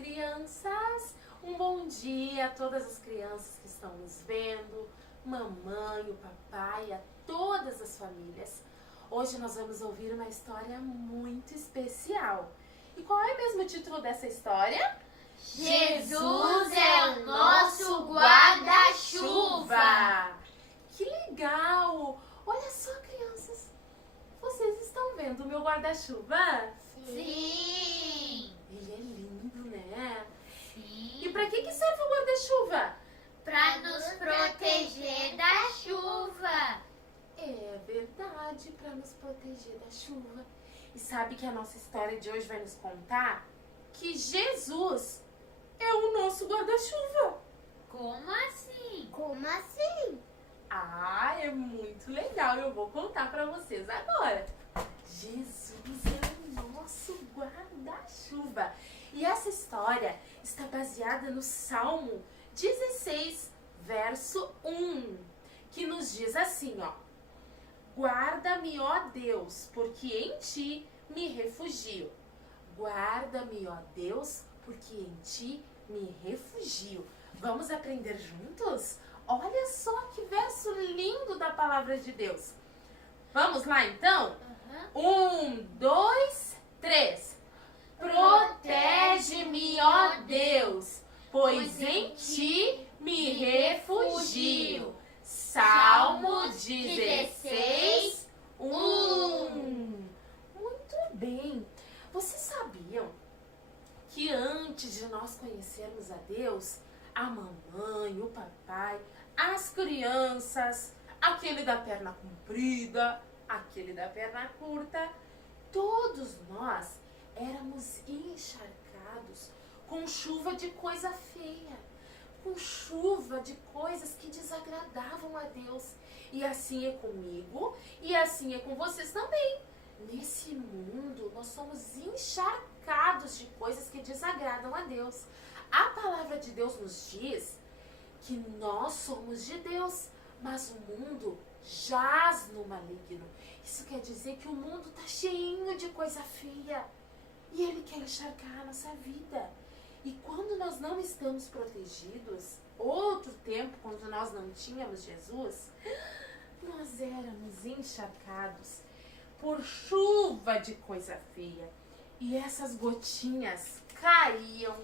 Crianças, um bom dia a todas as crianças que estão nos vendo, mamãe, o papai, a todas as famílias. Hoje nós vamos ouvir uma história muito especial. E qual é mesmo o título dessa história? Jesus é o nosso guarda-chuva. Que legal! Olha só, crianças, vocês estão vendo o meu guarda-chuva? Sim. Ele é lindo, né? Sim. E para que serve o guarda-chuva? Para nos proteger da chuva. É verdade, para nos proteger da chuva. E sabe que a nossa história de hoje vai nos contar que Jesus é o nosso guarda-chuva. Como assim? Como assim? Ah, é muito legal. Eu vou contar para vocês agora. Jesus é o nosso guarda-chuva. E essa história está baseada no Salmo 16, verso 1, que nos diz assim, ó: Guarda-me, ó Deus, porque em ti me refugio. Guarda-me, ó Deus, porque em ti me refugio. Vamos aprender juntos? Olha só que verso lindo da palavra de Deus. Vamos lá então? 1, 2, 3. Protege-me, ó Deus, pois em ti me refugio. Salmo 16, 1. Muito bem. Vocês sabiam que antes de nós conhecermos a Deus, a mamãe, o papai, as crianças, aquele da perna comprida, aquele da perna curta, todos nós éramos encharcados com chuva de coisa feia, com chuva de coisas que desagradavam a Deus. E assim é comigo e assim é com vocês também. Nesse mundo nós somos encharcados de coisas que desagradam a Deus. A palavra de Deus nos diz que nós somos de Deus, mas o mundo jaz no maligno. Isso quer dizer que o mundo está cheinho de coisa feia e ele quer encharcar a nossa vida. E quando nós não estamos protegidos, outro tempo, quando nós não tínhamos Jesus, nós éramos encharcados por chuva de coisa feia. E essas gotinhas caíam,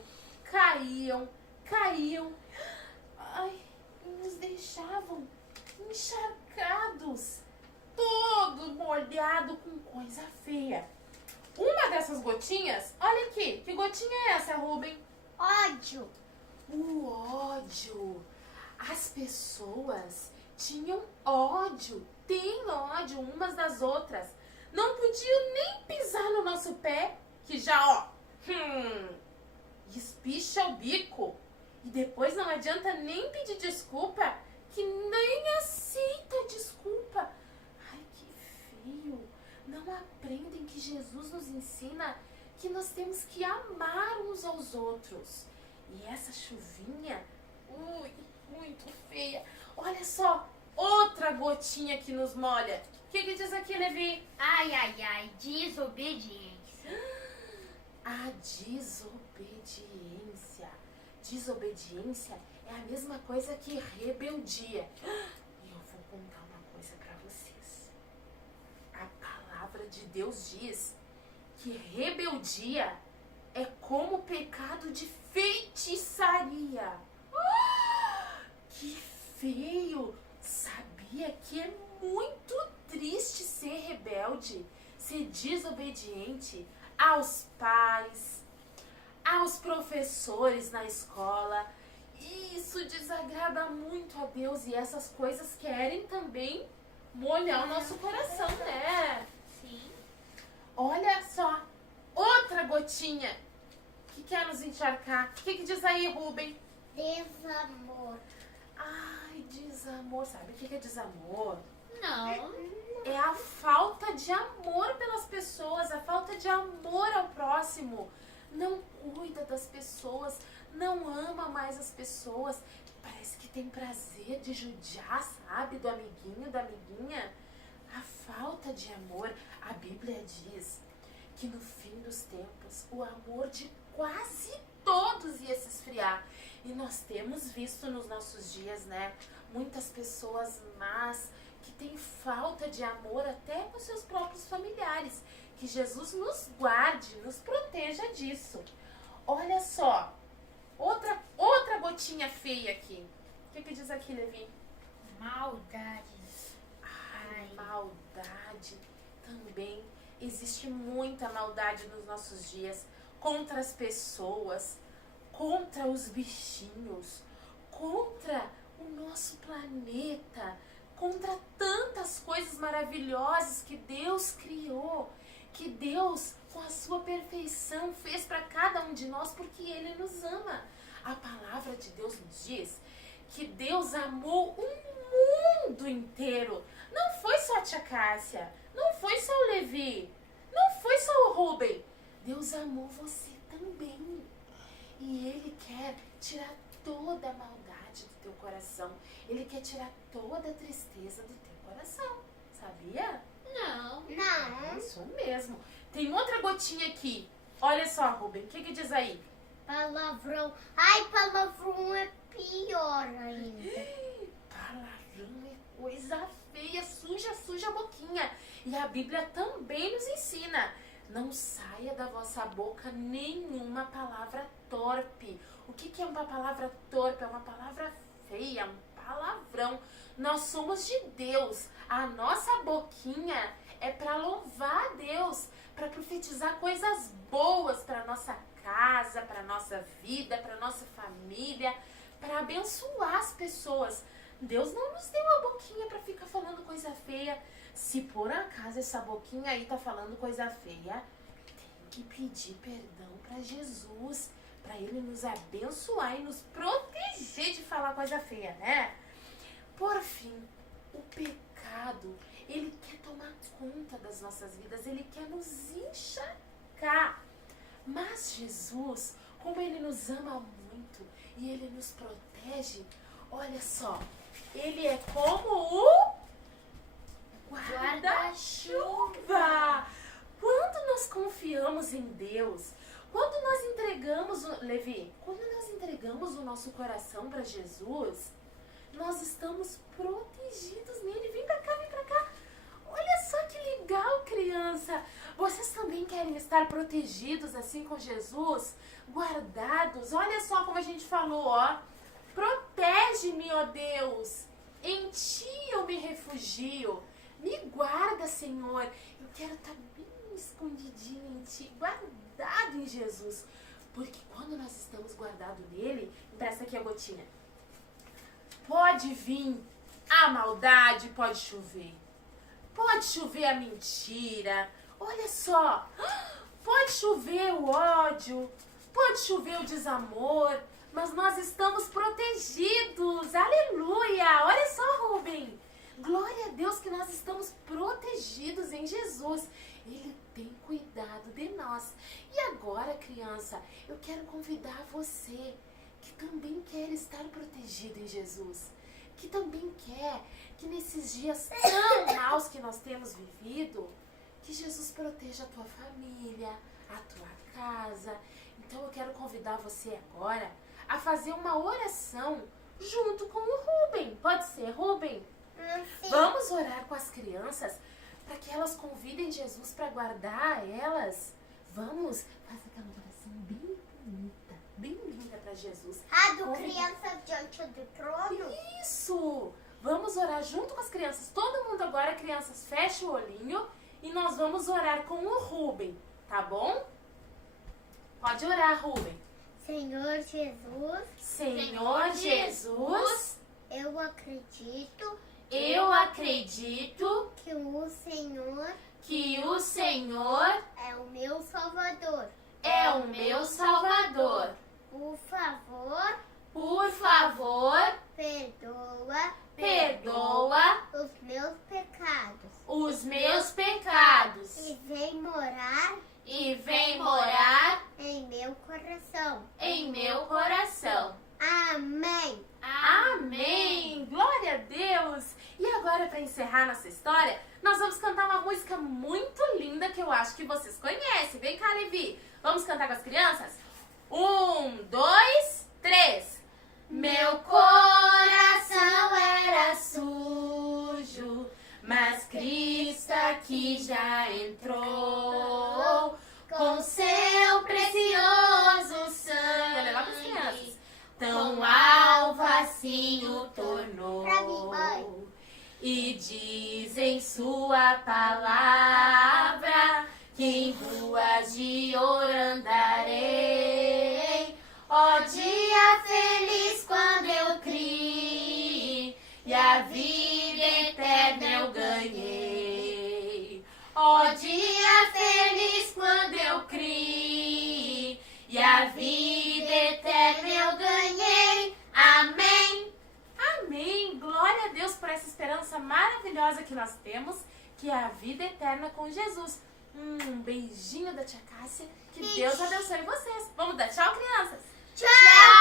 caíam, caíam. Ai, e nos deixavam encharcados, todo molhado com coisa feia. Uma dessas gotinhas, olha aqui, que gotinha é essa, Rubem? Ódio. O ódio. As pessoas tinham ódio, têm ódio umas das outras. Não podiam nem pisar no nosso pé, que já, ó, espicha o bico. E depois não adianta nem pedir desculpa, que nem aceita desculpa. Ai, que feio. Não aprendem que Jesus nos ensina que nós temos que amar uns aos outros. E essa chuvinha, muito feia. Olha só, outra gotinha que nos molha. O que diz aqui, Levi? Ai, ai, ai, desobediência. A desobediência. Desobediência é a mesma coisa que rebeldia. E eu vou contar uma coisa para vocês. A palavra de Deus diz que rebeldia é como pecado de feitiçaria. Que feio! Sabia que é muito triste ser rebelde, ser desobediente aos pais, aos professores na escola. Isso desagrada muito a Deus e essas coisas querem também molhar o nosso coração, né? Sim. Olha só, outra gotinha que quer nos encharcar. O que diz aí, Rubem? Desamor. Ai, desamor. Sabe o que é desamor? Não. É a falta de amor pelas pessoas, a falta de amor ao próximo. Não cuida das pessoas, não ama mais as pessoas. Parece que tem prazer de judiar, sabe, do amiguinho, da amiguinha. A falta de amor, a Bíblia diz que no fim dos tempos, o amor de quase todos ia se esfriar. E nós temos visto nos nossos dias, né, muitas pessoas más que têm falta de amor até com seus próprios familiares. Que Jesus nos guarde, nos proteja disso. Olha só, outra gotinha feia aqui. O que diz aqui, Levi? Maldade. Ai, maldade também. Existe muita maldade nos nossos dias contra as pessoas, contra os bichinhos, contra o nosso planeta, contra tantas coisas maravilhosas que Deus criou, que Deus, com a sua perfeição, fez para cada um de nós porque Ele nos ama. A palavra de Deus nos diz que Deus amou o mundo inteiro. Não foi só a tia Cássia, não foi só o Levi, não foi só o Rubem. Deus amou você também. E Ele quer tirar toda a maldade do teu coração. Ele quer tirar toda a tristeza do teu coração. Sabia? Não. Não. Isso mesmo. Tem outra gotinha aqui. Olha só, Rubem, o que diz aí? Palavrão. Ai, palavrão é pior ainda. Palavrão é coisa feia, suja a boquinha. E a Bíblia também nos ensina: não saia da vossa boca nenhuma palavra torpe. O que é uma palavra torpe? É uma palavra feia, um palavrão. Nós somos de Deus. A nossa boquinha é para louvar a Deus, para profetizar coisas boas para nossa casa, para nossa vida, para nossa família, para abençoar as pessoas. Deus não nos deu a boquinha para ficar falando coisa feia. Se por acaso essa boquinha aí tá falando coisa feia, tem que pedir perdão para Jesus, para Ele nos abençoar e nos proteger de falar coisa feia, né? Por fim, o pecado, ele quer tomar conta das nossas vidas, ele quer nos encharcar. Mas Jesus, como Ele nos ama muito e Ele nos protege, olha só, Ele é como o guarda-chuva. Quando nós confiamos em Deus, quando nós entregamos, Levi, quando nós entregamos o nosso coração para Jesus, nós estamos protegidos nele. Vem pra cá, vem pra cá. Olha só que legal, criança. Vocês também querem estar protegidos assim com Jesus? Guardados? Olha só como a gente falou, ó. Protege-me, ó Deus. Em Ti eu me refugio. Me guarda, Senhor. Eu quero estar bem escondidinho em Ti, guardado em Jesus. Porque quando nós estamos guardados nele, presta aqui a gotinha. Pode vir a maldade, pode chover. Pode chover a mentira. Olha só. Pode chover o ódio. Pode chover o desamor. Mas nós estamos protegidos. Aleluia. Olha só, Rubem. Glória a Deus que nós estamos protegidos em Jesus. Ele tem cuidado de nós. E agora, criança, eu quero convidar você que também quer estar protegido em Jesus, que também quer que nesses dias tão maus que nós temos vivido, que Jesus proteja a tua família, a tua casa. Então eu quero convidar você agora a fazer uma oração junto com o Rubem. Pode ser, Rubem? Sim. Vamos orar com as crianças para que elas convidem Jesus para guardar elas. Vamos, faz aquela oração bem linda para Jesus. A do criança diante do trono? Isso! Vamos orar junto com as crianças. Todo mundo agora, crianças, fecha o olhinho e nós vamos orar com o Rubem, tá bom? Pode orar, Rubem. Senhor Jesus, Senhor Jesus, eu acredito eu acredito que o Senhor que o Senhor é o meu Salvador. é o meu Salvador. Por favor, Por favor, perdoa perdoa os meus pecados os meus pecados e vem morar e vem morar em meu coração. em meu coração. Amém. Amém! Glória a Deus! E agora, para encerrar nossa história, nós vamos cantar uma música muito linda que eu acho que vocês conhecem. Vem cá, Levi. Vamos cantar com as crianças? 1, 2, 3. Meu coração era sujo, mas Cristo aqui já entrou com seu precioso sangue. Olha lá para as crianças. Tão alvo assim o tornou. Pra mim, mãe. E diz em sua palavra que em ruas de ouro andarei. Ó dia feliz quando eu criei e a vida eterna eu ganhei. Ó dia feliz quando eu criei e a vida eterna eu ganhei. Amém. Amém! Glória a Deus por essa esperança maravilhosa que nós temos, que é a vida eterna com Jesus. Um beijinho da tia Cássia. Que Deus abençoe vocês. Vamos dar tchau, crianças? Tchau!